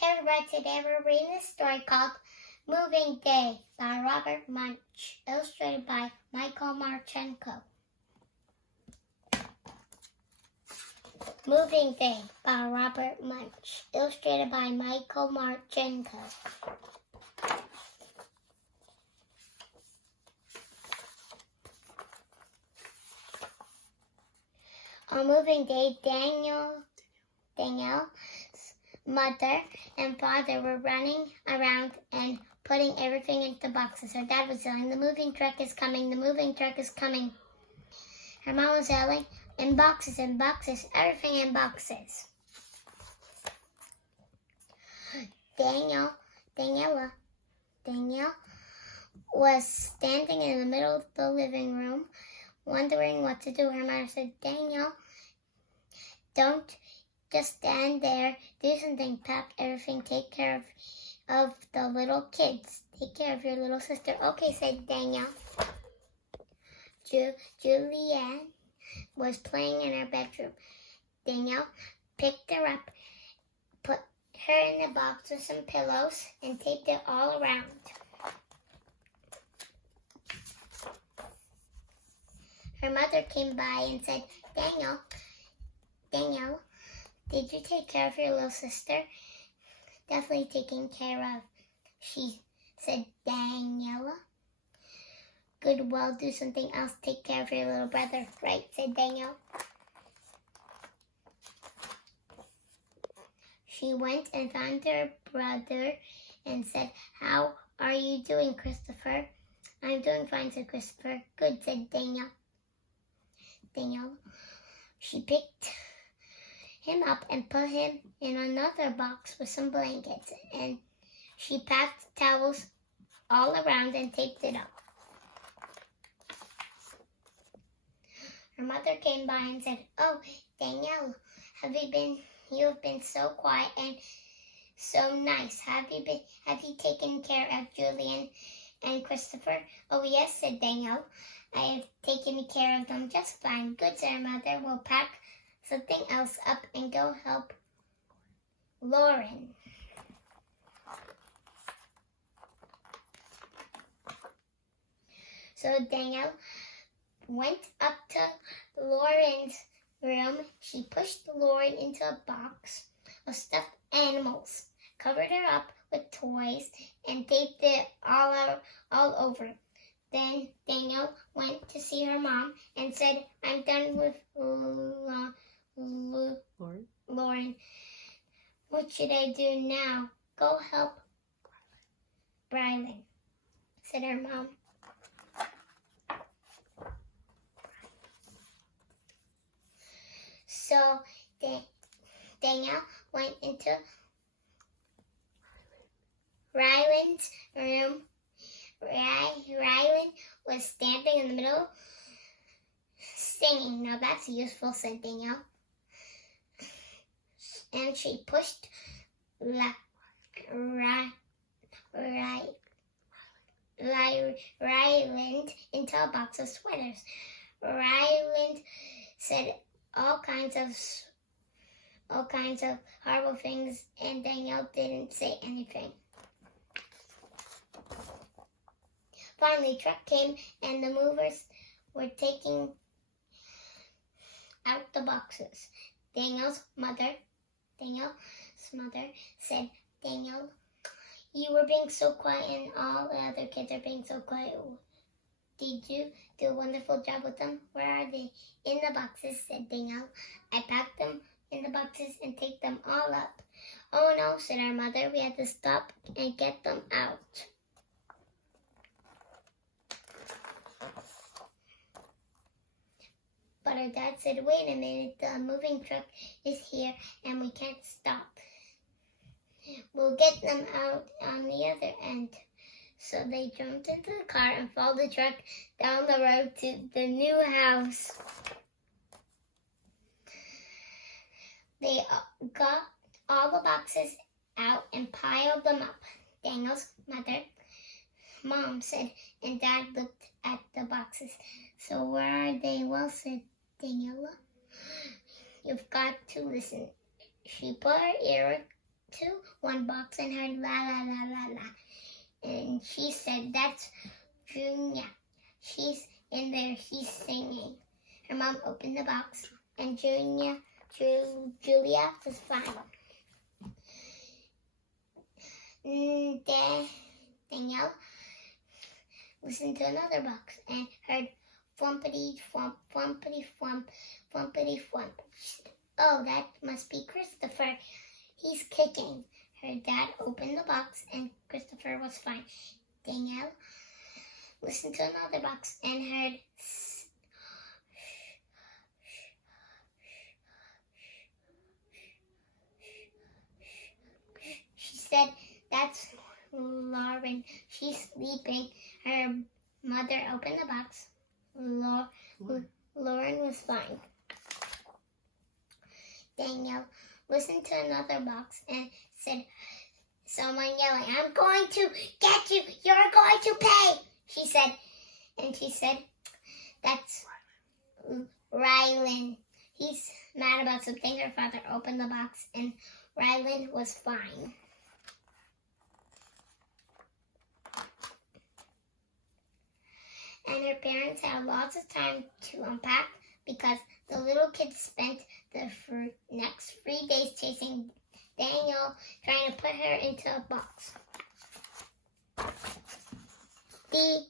Hey everybody, today we're reading a story called Moving Day by Robert Munsch, illustrated by Martchenko. Moving Day by Robert Munsch, illustrated by Martchenko. On moving day, Danielle's mother and father were running around and putting everything into boxes. Her dad was yelling, "The moving truck is coming, the moving truck is coming." Her mom was yelling, "In boxes, everything in boxes." Danielle was standing in the middle of the living room, wondering what to do. Her mother said, "Danielle, don't just stand there. Do something. Pack everything. Take care of the little kids. Take care of your little sister." "Okay," said Danielle. Julianne was playing in her bedroom. Danielle picked her up, put her in a box with some pillows, and taped it all around. Her mother came by and said, Danielle, did you take care of your little sister?" "Definitely taken care of," she said. "Daniela." "Good, well, do something else. Take care of your little brother." "Right," said Danielle. She went and found her brother and said, "How are you doing, Christopher?" "I'm doing fine," said Christopher. "Good," said Danielle. She picked him up and put him in another box with some blankets, and she packed towels all around and taped it up. Her mother came by and said, "Oh, Danielle, you have been so quiet and so nice. Have you taken care of Julian and Christopher?" "Oh, yes," said Danielle. "I have taken care of them just fine." "Good," said her mother. "We'll pack something else up and go help Lauren." So Danielle went up to Lauren's room. She pushed Lauren into a box of stuffed animals, covered her up with toys, and taped it all over. Then Danielle went to see her mom and said, "I'm done with Lauren. What should I do now?" "Go help Brylan," said her mom. So Danielle went into Ryland's room. Ryland was standing in the middle singing. "Now that's useful," said Danielle. And she pushed Ryland into a box of sweaters. Ryland said all kinds of horrible things, and Danielle didn't say anything. Finally, the truck came, and the movers were taking out the boxes. Danielle's mother said, "Danielle, you were being so quiet, and all the other kids are being so quiet. Did you do a wonderful job with them?" "Where are they?" "In the boxes," said Danielle. "I packed them in the boxes and taped them all up." "Oh no," said our mother. "We had to stop and get them out." But her dad said, "Wait a minute, the moving truck is here and we can't stop. We'll get them out on the other end." So they jumped into the car and followed the truck down the road to the new house. They got all the boxes out and piled them up. Danielle's mom said, and Dad looked at the boxes. "So where are they?" "Well," said Danielle, "you've got to listen." She put her ear to one box and heard la la la la la. And she said, "That's Julia. She's in there, she's singing." Her mom opened the box and Julia was fine. Danielle listened to another box and heard flumpity flump, flumpity flump, flumpity flump. "Oh, that must be Christopher. He's kicking." Her dad opened the box and Christopher was fine. Danielle listened to another box and heard she said, "That's Lauren. She's sleeping." Her mother opened the box. Lauren was fine. Danielle listened to another box and said, someone yelling, "I'm going to get you. You're going to pay," she said. And she said, "That's Rylan. He's mad about something." Her father opened the box and Rylan was fine. And her parents had lots of time to unpack because the little kids spent the next 3 days chasing Danielle, trying to put her into a box. The